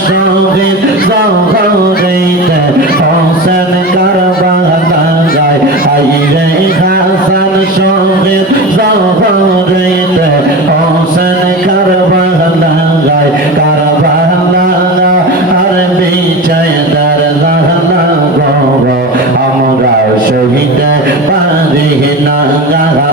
শহীদ জহরেতে হোসেন কারবালা যায় আইরে হাসান শহীদ জহরেতে হোসেন কারবালা যায় কারবালা আর বিজয় দরজানা গো আমরা শহীদ পারি না আল্লাহ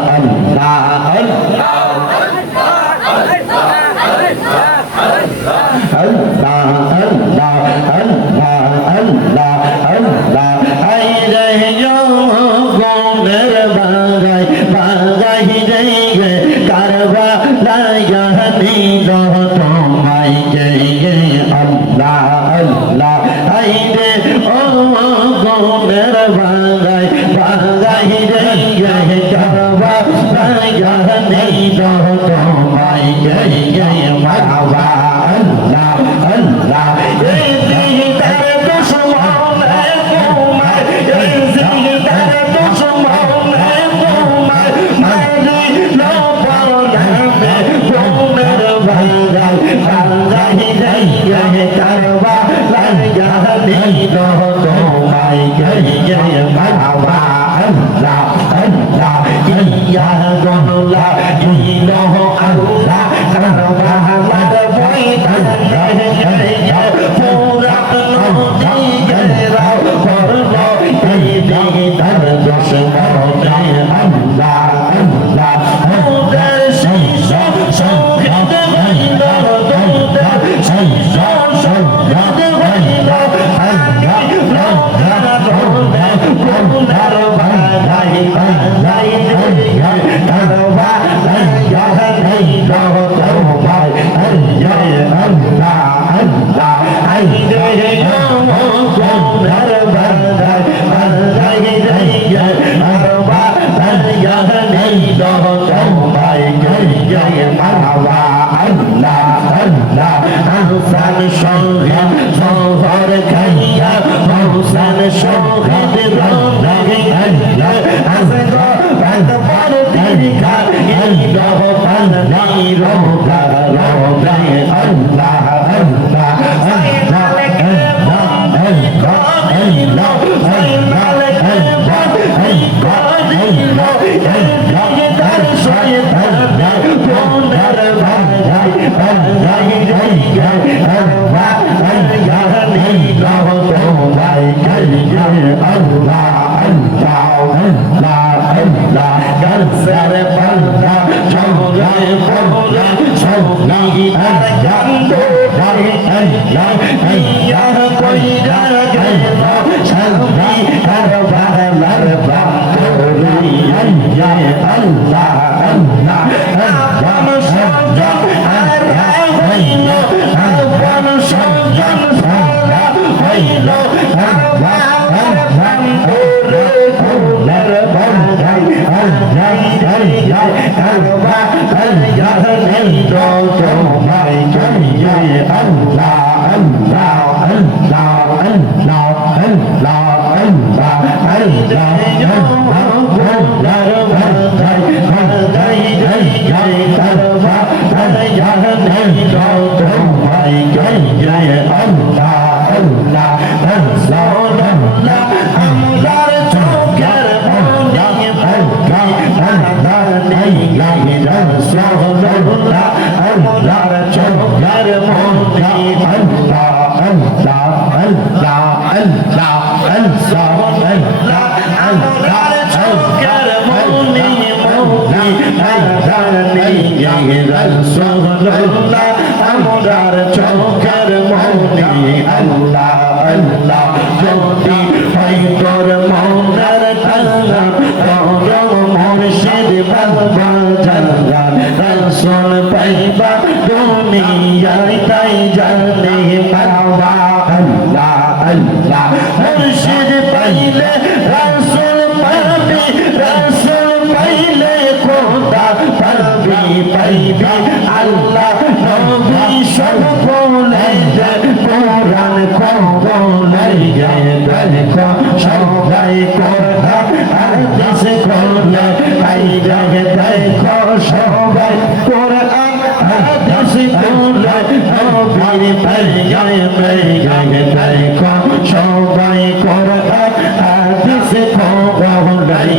দেখো সবাই কোরআন হাদিস খবরাই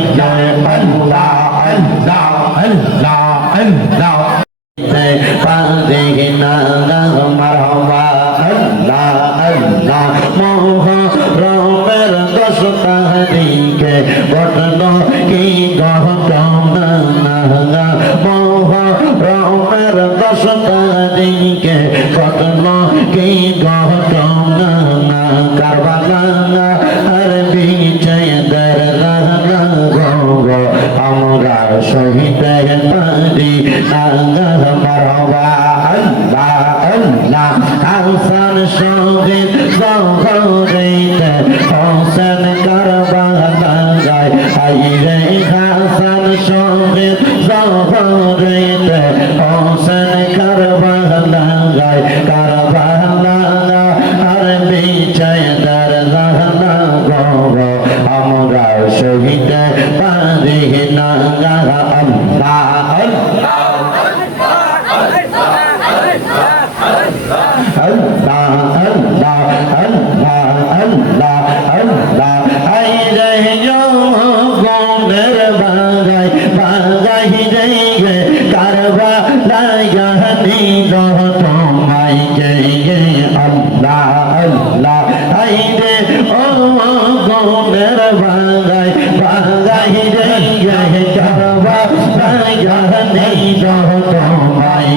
আল্লাহ আল্লাহ আল্লাহ আল্লাহ পারে না মারহাবা আল্লাহ আল্লাহ মোহরমের 10 তারিখে ঘটল কি ঘটনা মোহরমের 10 তারিখে ঘটল কি ঘটনা কারবালা আর বিজয় আমরা শহীদ পারি মারহাবা আল্লাহ আল্লাহ হাসান শহীদ জহরাইতে হোসেন কারবালা গায় আইরে হাসান শহীদ জহরাইতে হোসেন কারবালা গায় কারবালা আর বিজয় দরগানা গো আমরা শহীদ পারি না আল্লাহ আল্লাহ আল্লাহ আল্লাহ আল্লাহ আল্লাহ আইরে গোনের বাগাই বাগাই রে কারবালা নিল তোমায় গে আল্লাহ আল্লাহ আইরে ও গোনের বাগাই বাগাই রে কারবালা নিল তোমায়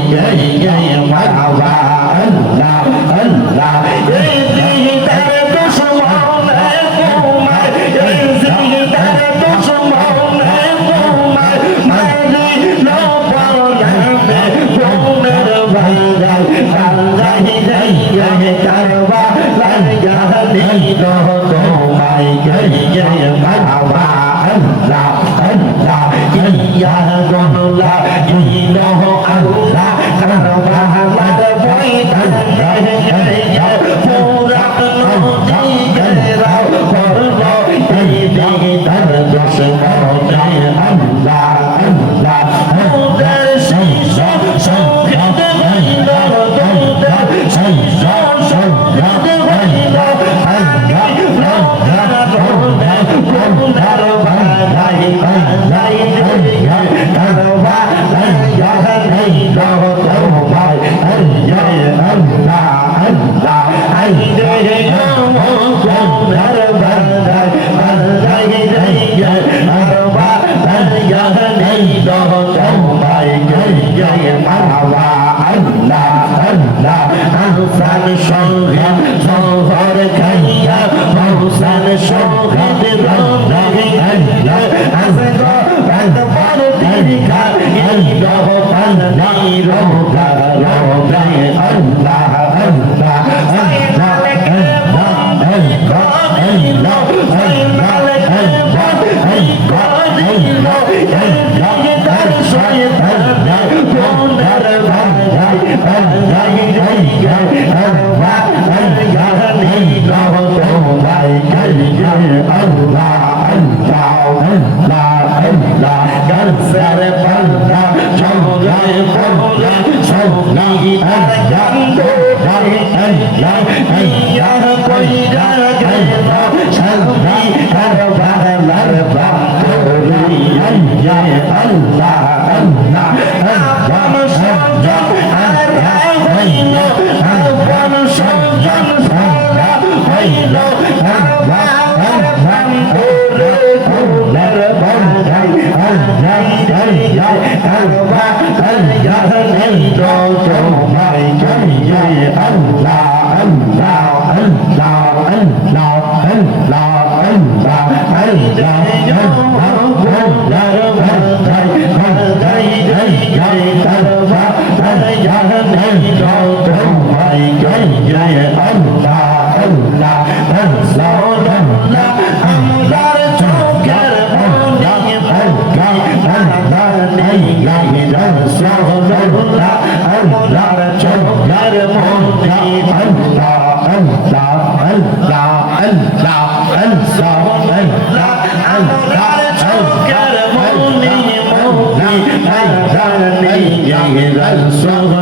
গে মারহাবা আল্লাহ আল্লাহ এই দিদার দুশমন তোমার এই দিদার দুশমন তোমার মারি লোপনাবে গোনের ভাঙাই ভাঙাই রে কারবালা নিল তোমায় গে মারহাবা আল্লাহ আল্লাহ ইয়া গোলা ইলো আল্লাহ কারবালা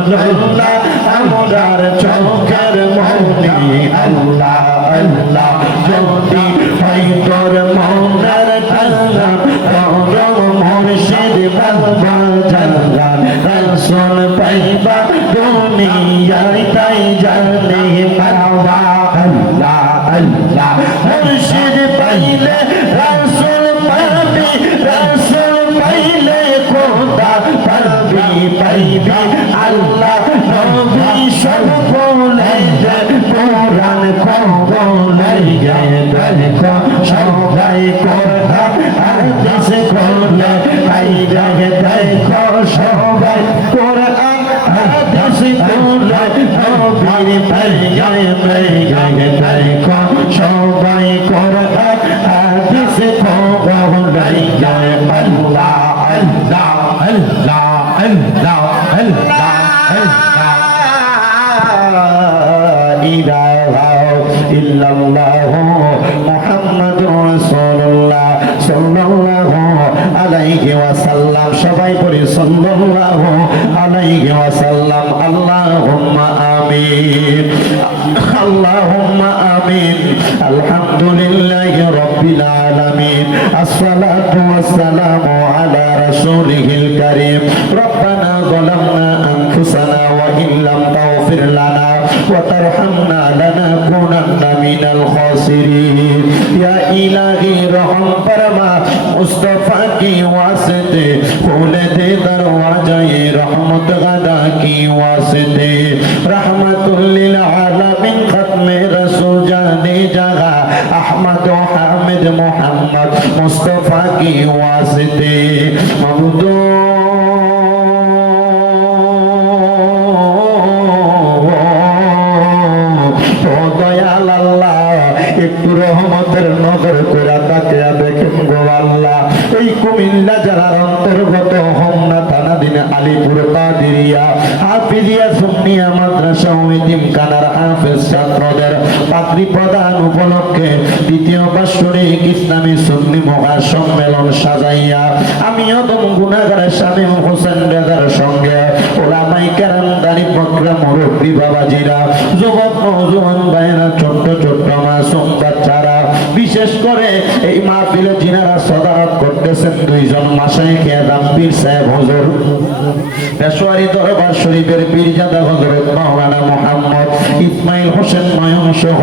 Rasulullah, চোখের মনি আল্লাহ আল্লাহ যদি হয় তোর মনের টানা তোর মুর্শিদ বাবা জানা রাসূল পাইবা দুনিয়ায় তাই জানে বাবা আল্লাহ আল্লাহ মুর্শিদ পাইলে রাসূল পাবি রাসূল পাইলে খোদা পাবি পাইবি আল্লাহ নবী সব বলে কোরআন খবরে দেখো সবাই কোরআন হাদিস খোলে পাইবে দেখো সবাই কোরআন হাদিস খোলে নবীর পাইবে দেখো সবাই কোরআন হাদিস খবরে আল্লাহ আল্লাহ আল্লাহ আল্লাহ আল্লাহ ইলাহা ইল্লাল্লাহ মুহাম্মাদুর রাসূলুল্লাহ সাল্লাল্লাহু আলাইহি ওয়াসাল্লাম সবাই পড়ি সাল্লাল্লাহু আলাইহি ওয়াসাল্লাম আল্লাহুম্মা আমিন আল্লাহুম্মা আমিন আলহামদুলিল্লাহি রাব্বিল আলামিন আসসালাতু ওয়াসসালামু আলা রাসূলিল কারীম রব্বানা যালামনা আনফুসানা ওয়া ইল্লাম তাগফির লানা وترحمنا لنكونن من الخاسرين يا إلهي رحم فرما مصطفى की वास्ते खोल दे दरवाज़े रहमत गदा की वास्ते रहमतुल लिल आलमीन खत्म रसूल जाने जगह अहमद हामिद मोहम्मद मुस्तफा की वास्ते ममदू একটু রহমতের নজর করে তাকিয়া দেখেন গো আল্লাহ এই কুমিল্লা জেলার অন্তর্গত হোমনা থানাধীন আলীপুর কাদিরিয়া হাফিজিয়া সুন্নিয়া মাদ্রাসা ও এতিমখানার হাফেজ ছাত্রদের পাত্রী প্রদান উপলক্ষে দ্বিতীয় বাৎসরিক ইসলামী সুন্নি মহাসম্মেলন সাজাইয়া আমি অদম গুনাহগার শামীম হোসেন রেজার সঙ্গে ওলামায়ে কেরাম দাড়ি বকরা মুরব্বি বাবাজিরা যুবক নওজোয়ান ভাইরা ছোট্ট ছোট্ট মাসুম বাচ্চারা বিশেষ করে এই মাহফিলে যিনারা সদারত করতেছেন দুইজন মাশায়েখ আযম পীর সাহেব হুজুর পেশোয়ারি দরবার শরীফের পীরজাদা হযরত মাওলানা মুহাম্মদ ইসমাইল হোসেন নয়ন সহ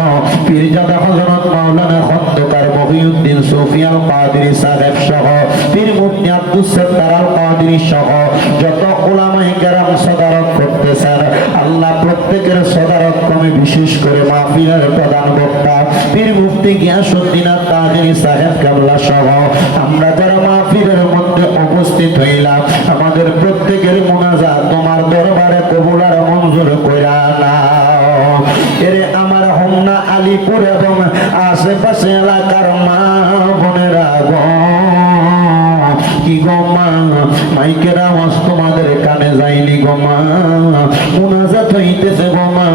পীরজাদা হযরত মাওলানা খন্দকার মহিউদ্দিন সুফিয়াল কাদেরী সাহেব সহ পীর মুফতি আব্দুস সত্তার আল কাদেরী সহ যত উলামায়ে কেরাম সদারত করতেছেন আল্লাহ প্রত্যেকের সদারত ক্রমে বিশেষ করে মাহফিলের প্রধান বক্তা পীর মুফতি গিয়াসউদ্দিন আত-তাহেরী সাহেব কেবলা সহ আমরা যারা মাহফিলের মধ্যে উপস্থিত হইলাম আমাদের প্রত্যেকের মুনাজাত তোমার দরবারে কবুল আর মঞ্জুর কইরা নাও এরে আমার হোমনা আলীপুর এবং আশেপাশে এলাকার মা বোনেরা গো কি গো মা মাইকের আওয়াজ তোমাদের কানে যায়নি গো মা মুনাজাত হইতেছে গো মা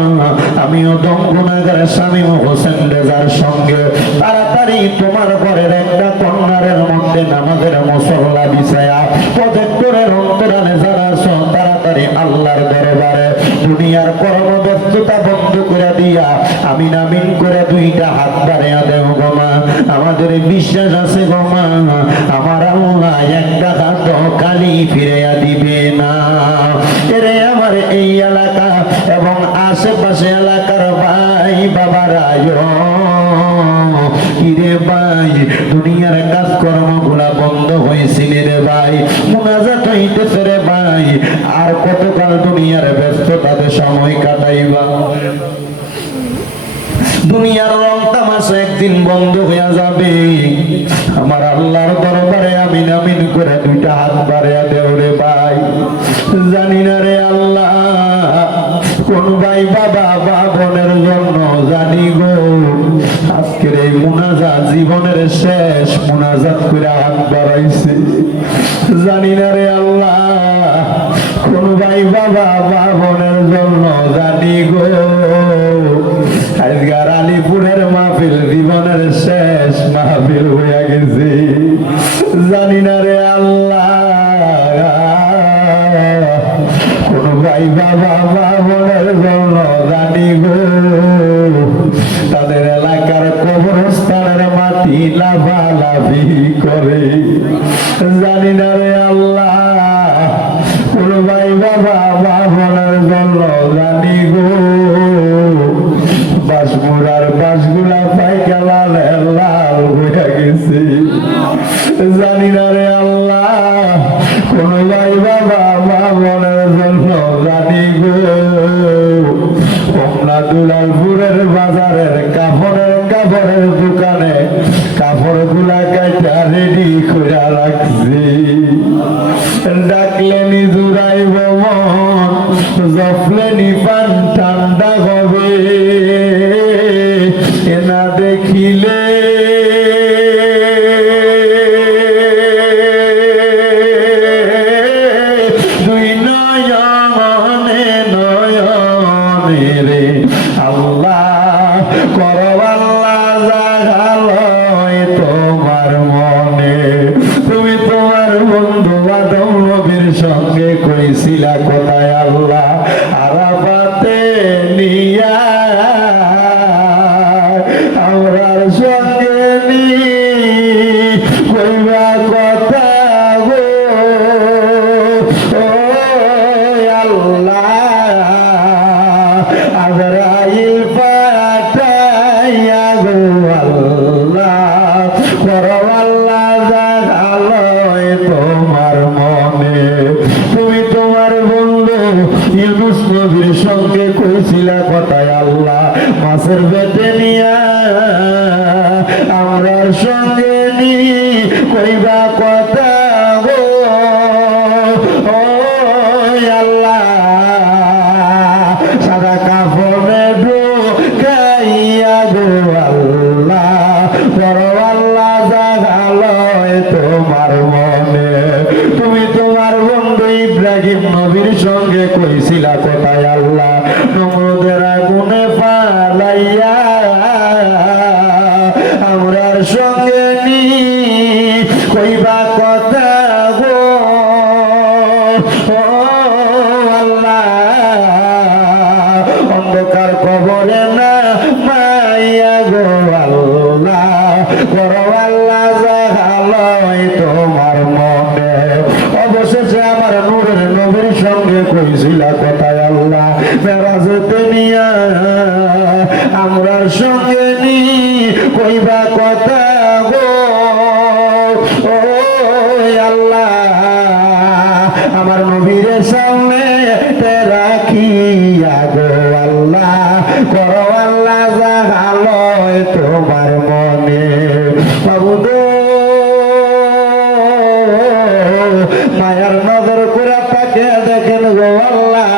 আমিও দম গুনাহগার শামীম হোসেন রেজার সঙ্গে তাড়াতাড়ি তোমার ঘরের একটা কর্নারের মধ্যে নামাজের মুসল্লা বিছায়া প্রজেক্টরের অন্তরালে যারা আছো তাড়াতাড়ি আল্লাহর দরবারে দুনিয়ার কর্মব্যস্ততা বন্ধ করে দিয়া আমিন আমিন করে দুইটা হাত বাড়াইয়া দেও গো মা আমাদের বিশ্বাস আছে গো মা আমার আল্লাহ একটা হাত খালি ফিরাইয়া দিবে না এরে আমার এই এলাকা এবং আশেপাশে এলাকার ভাই বাবারা কিরে ভাই দুনিয়ার কাজকর্মগুলা বন্ধ হয়েছিল রে ভাই মুনাজাত হইতেছে রে ভাই আর কতকাল দুনিয়ার ব্যস্ততাতে সময় কাটাইবা দুনিয়ার রং তামাশা একদিন বন্ধ হয়ে যাবে আমার আল্লাহর দরবারে আমিন আমিন করে দুইটা হাত বাড়াইয়া দেও রে ভাই জানি না রে আল্লাহ কোন ভাই বাবা বা বোনের জন্য জানি গো আজকের এই মুনাজাত জীবনের শেষ মুনাজাত করে হাত বাড়াইছে জানি না রে আল্লাহ কোন ভাই বাবা বা বোনের জন্য জানি গো আজকার আলীপুরের মাহফিল জীবনের শেষ মাহফিল হয়ে গেছে জানি না রে আল্লাহ কোন ভাই বাবা বা বোনের জন্য জানি করে। জানি না রে আল্লাহ, কোন ভাই বাবা মা বোনের জন্য জানি গো বাসমুরার বাসগুলা পাইকা লাল লাল হয়ে গেছে। জানি না রে আল্লাহ, কোন ভাই বাবা মা বোনের জন্য জানি গো হোমনা দুলালপুরের বাজারের কাপড়ের দোকানে কাপড় গুলা কাইটা রেডি করে রাখছি। ডাকলেনি জুড়াইব মন, জপলেনি পান ঠান্ডা হবে, এনা দেখিলে দুই নয়নে নয়নে রে আল্লাহ করবাল্লা জাগালয় তোমার মনে। তুমি তোমার বন্ধু আদম নবীর সঙ্গে কইছিলা কোথায় আল্লাহ আরাফাতে নিয়া আমরার সঙ্গে নি কইবা কথা গো ও আল্লাহ আজরাইল পাঠাইয়া গো আল্লাহ করবাল্লা জাগালয় তোমার মনে। তুমি তোমার বন্ধু ইউনুস নবীর সঙ্গে কইছিলা কথায় আল্লাহ মাছের পেটে নিয়া আমরার সঙ্গে নি কইবা কথা গো ও আল্লাহ সাদা কাপড়ে ঢুকাইয়া গো আল্লাহ করবাল্লা জাগালয় তোমার মনে। তুমি তোমার বন্ধু ইব্রাহিম নবীর সঙ্গে কইছিলা কোথায় আল্লাহ নমরুদের আগুনে পালাইয়া আমরার সঙ্গে নি কইবা কথা গো ও আল্লাহ অন্ধকার কবরে না মাইয়া গো আল্লাহ করবাল্লা জাগালয় তোমার মনে। অবশেষে আমার নূরের নবীর সঙ্গে কইছিলা কথায় আল্লাহ মেরাজতে নিয়া আমরার সঙ্গে নি কইবা কথা গো ও আল্লাহ আমার নবীর সামনে রাখিয়া গো আল্লাহ করবাল্লা জাগালয় তোমার মনে। বাবুদো মায়ার নজর করে তাকে দেখেন গো আল্লাহ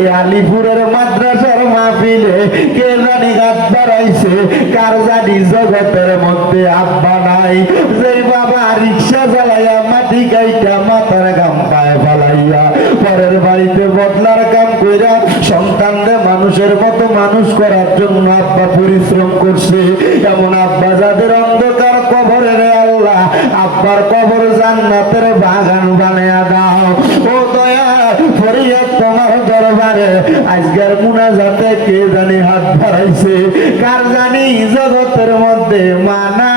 এই আলিপুরের মাদ্রাসার মাহফিলে কে জানি গাছ বাড়াইছে, কার জানি জগতের মধ্যে আব্বা নাই। যে বাবা রিক্সা চালাইয়া মাটি গাইটা মাথার গাম পায়ে ফালাইয়া পরের বাড়িতে বদলার কাম কইরা সন্তানদের মানুষের মতো মানুষ করার জন্য আব্বা পরিশ্রম করছে, এমন আব্বা যাদের অন্ধকার কবরে রে আল্লাহ আব্বার কবর জান্নাতের বাগান বানায়া দাও। ও দয়া ফরিয়াদ তোমার দরবারে আজকের মুনাজাতে কে জানি হাত বাড়াইছে, কার জানি জগতের মধ্যে মানা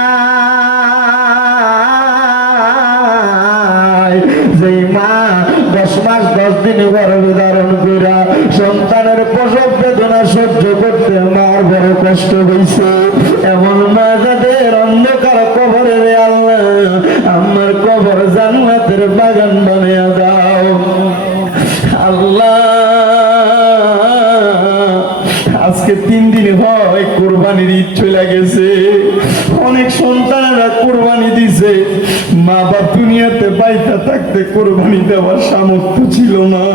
যেই মা 10 মাস 10 দিন গর্ভে ধারণ কইরা সন্তানের প্রসব বেদনা সহ্য করতে মার বড় কষ্ট হইছে, এমন মা যাদের অন্ধকার কবরে রে আল্লাহ আমার কবর জান্নাতের বাগান বানিয়ে দাও আল্লাহ। আজকে 3 দিন হয় কুরবানির ঈদ চলে গেছে, অনেক সন্তানেরা কুরবানি দিছে, মা বাপ দুনিয়াতে বাইতা থাকতে কুরবানি দেওয়ার সামর্থ্য ছিল না।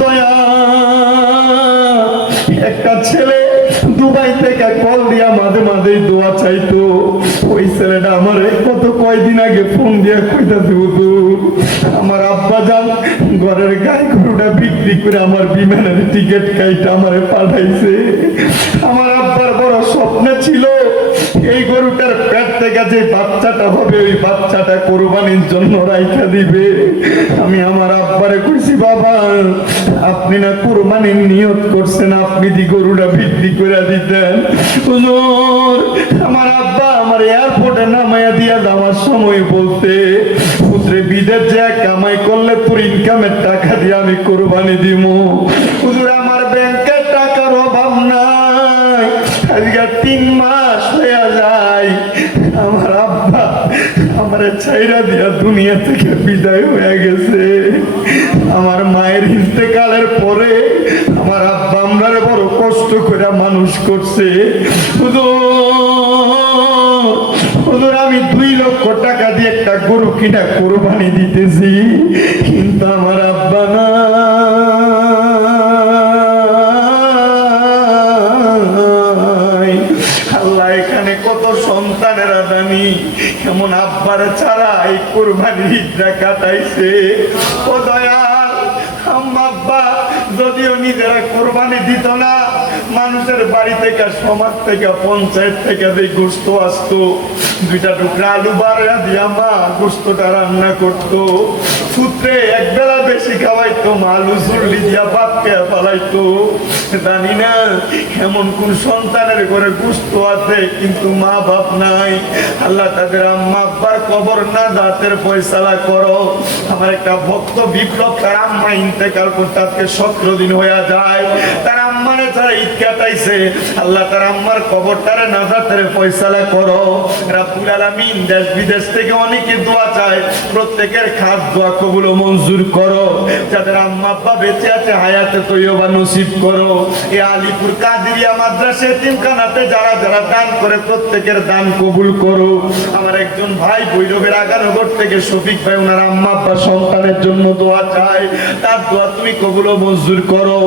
দয়া একটা ছেলে দুবাই থেকে কল দিয়া মাঝে মাঝে দোয়া চাইতো, ওই ছেলেটা আমার কত কয়দিন আগে ফোন দিয়া কইতা দেব আমার আব্বা যান ঘরের গাই গরুটা বিক্রি করে আমার বিমানের টিকিট কাইটা আমারে পাঠাইছে। আমার আব্বার বড় স্বপ্ন ছিল এই গরুটার পেট থেকে থেকে যে বাচ্চাটা হবে ওই বাচ্চাটা কোরবানির জন্য রাইখা দিবে। আমি আমার আব্বারে কইছি, বাবা আপনি না কোরবানির নিয়ত করছেন, আপনি দি গরুটা বিক্রি করে দিতেন। হুজুর আমার আব্বা আমার এয়ারপোর্টে নামাইয়া দিয়া যাওয়ার সময় বলতে, পুত্রে বিদেশ যে কামাই করলে তোর ইনকামের টাকা দিয়ে আমি কোরবানি দিব। হুজুর আমার ব্যাংকের টাকার অভাব নাই, আজকে 3 মাস হয়ে যায় আমার আব্বা আমার ছাইরা দিয়া দুনিয়া থেকে বিদায় হয়ে গেছে। আমার মায়ের ইন্তেকালের পরে আমার আব্বা আমরারে বড় কষ্ট করে মানুষ করছে। হুজুর আমি 2 লক্ষ টাকা দিয়ে একটা গরু কিনা কোরবানি দিতেছি, কিন্তু আমার আব্বা না। আল্লাহ এখানে কত সন্তানেরা দামি এমন আব্বার ছাড়া এই কোরবানির ঈদটা কাটাইছে। ও দয়াল, আব্বা যদিও নিজেরা কোরবানি দিত না, মানুষের বাড়ি থেকে সমাজ থেকে পঞ্চায়েত থেকে যে গোস্ত আসতো 2টা টুকরা আলু বাড়া দিয়া মা গোস্তটা রান্না করতো। সূত্রে একবেলা বেশি খাওয়াইতো, মা আলু চুরলি দিয়া ভাত খেয়ে পালাইতো। জানি না এমন কোন সন্তানের ঘরে গোস্ত আছে কিন্তু মা বাপ নাই। আল্লাহ তাদের আম্মা আব্বার কবর না দাঁতের ফয়সালা করো। আমার একটা ভক্ত বিপ্লব, তার আম্মা ইন্তেকাল করতে আজকে 17 দিন হয়ে যায়। তার আম্মারে যারা ঈদ কাটাইছে, আল্লাহ তার আম্মার কবরটারে নাজাতের ফয়সালা করো। রাব্বুল আলামিন দেশ বিদেশ থেকে অনেকে দোয়া চায়, প্রত্যেকের খাস দোয়া কবুল ও মঞ্জুর করো। যাদের আম্মা আব্বা বেঁচে আছে হায়াতে তৈয়বা নসিব করো। এই আলিপুর কাদিরিয়া মাদ্রাসা এতিমখানাতে যারা যারা দান করে প্রত্যেকের দান কবুল করো। আমার একজন ভাই ভৈরবের আগানগর থেকে শফিক ভাই, ওনার আম্মা আব্বা সন্তানের জন্য দোয়া চায়, তার দোয়া তুমি কবুল ও মঞ্জুর করো।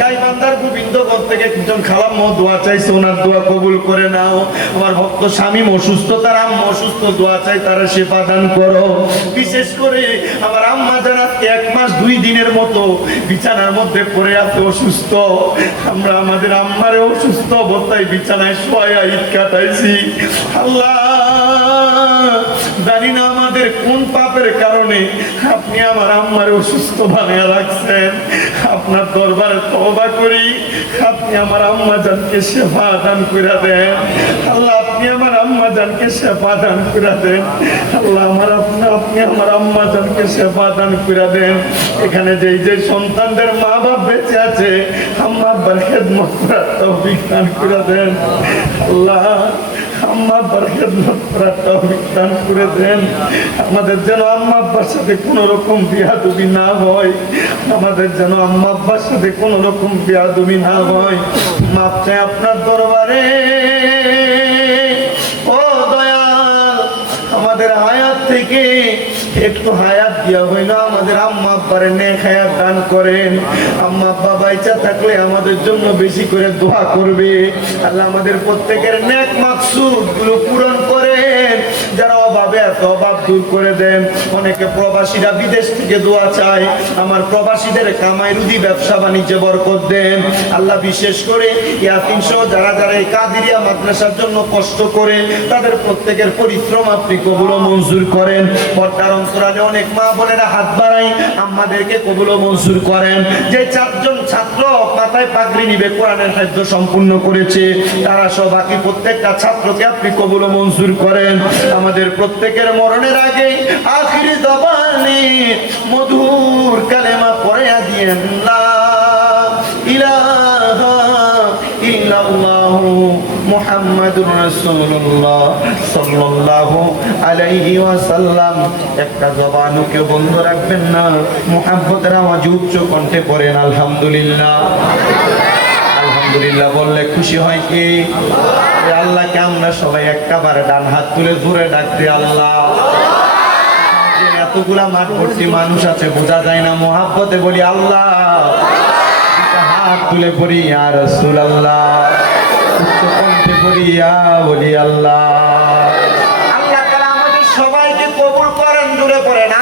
গাইবান্ধার গোবিন্দগঞ্জ থেকে একজন খালাম্মা দোয়া চাইছে, ওনার দোয়া কবুল করে নাও। আমার ভক্ত শামীম অসুস্থ, তার আম্মা অসুস্থ, দোয়া চাই তারা সেবা দান করো। বিশেষ করে আমার আম্মা যারা 1 মাস 2 দিনের মতো বিছানার মধ্যে পড়ে আছে অসুস্থ, আমরা আমাদের আম্মারে অসুস্থ অবস্থায় বিছানায় শোয়া ঈদ কাটাইছি। আল্লাহ জানি না আমাদের কোন পাপের কারণে আপনি আমার আম্মারে অসুস্থ বানিয়ে রাখছেন। আপনার দরবারে তওবা করি, আপনি আমার আম্মা জানকে সেবা দান করে দেন। আল্লাহ আপনি আমার আম্মা জানকে সেবা দান করে দেন। আল্লাহ আপনি আমার আম্মা জানকে সেবা দান করে দেন। এখানে যে সন্তানদের মা বাপ বেঁচে আছে, আম্মা আব্বার খেদমত করার তৌফিক দান করে দেন। আল্লাহ আম্মা আব্বার খেদমত করার তৌফিক দান করে দেন। আমাদের যেন আম্মা আব্বার সাথে কোনো রকম বিয়াদবি না হয়, আমাদের যেন আম্মা আব্বার সাথে কোনো রকম বিয়াদবি না হয়। মাপ চাই আপনার দরবারে। ও দয়াল, আমাদের হায়াত থেকে একটু হায়াত দিয়া হইল আমাদের আম্মা আব্বারে নেক হায়াত দান করেন। আম্মা আব্বা বাইচা থাকলে আমাদের জন্য বেশি করে দোয়া করবে। আল্লাহ আমাদের প্রত্যেকের নেক মাকসুদ গুলো পূরণ করেন। যারা অভাবে আছে অভাব দূর করে দেন। অনেকে প্রবাসীরা বিদেশ থেকে দোয়া চায়, আমার প্রবাসীদের কামাই রুজি ব্যবসা বাণিজ্যে বরকত দেন। আল্লাহ বিশেষ করে ইয়াতিম সহ যারা যারা এই কাদিরিয়া মাদ্রাসার জন্য কষ্ট করে, তাদের প্রত্যেকের পরিশ্রম আপনি কবুল ও মঞ্জুর করেন। পর্দার অন্তরালে অনেক মা বোনেরা হাত বাড়াই, আমাদেরকে কবুল ও মঞ্জুর করেন। যে 4 জন ছাত্র মাথায় পাগড়ি নিবে কোরআনের হাফেজ সম্পূর্ণ করেছে, তারা সব বাকি প্রত্যেকটা ছাত্রকে আপনি কবুল ও মঞ্জুর করেন। আমাদের প্রত্যেকের মরণের আগে আখিরি জবানে মধুর কালেমা পড়ে দিয়েন, লা ইলাহা ইল্লাল্লাহু মুহাম্মাদুর রাসূলুল্লাহ সাল্লাল্লাহু আলাইহি ওয়াসাল্লাম। একটা জবানকে বন্ধ রাখবেন না, মুহাব্বতের আওয়াজ উচ্চ কণ্ঠে পড়েন আলহামদুলিল্লাহ। আলহামদুলিল্লাহ বললে খুশি হয় কি? আল্লাহকে আমরা সবাই একবার ডান হাত তুলে জোরে ডাকতে আল্লাহ। এতগুলা মাঠ ভর্তি মানুষ আছে, বোঝা যায় না, মুহাব্বতে বলি আল্লাহ। হাত তুলে পড়ি ইয়া রাসূলুল্লাহ, উচ্চ কণ্ঠে পড়ি ইয়া ওলি আল্লাহ। আল্লাহ তাআলা আমাদের সবাইকে কবুল করেন, জোরে পড়েন।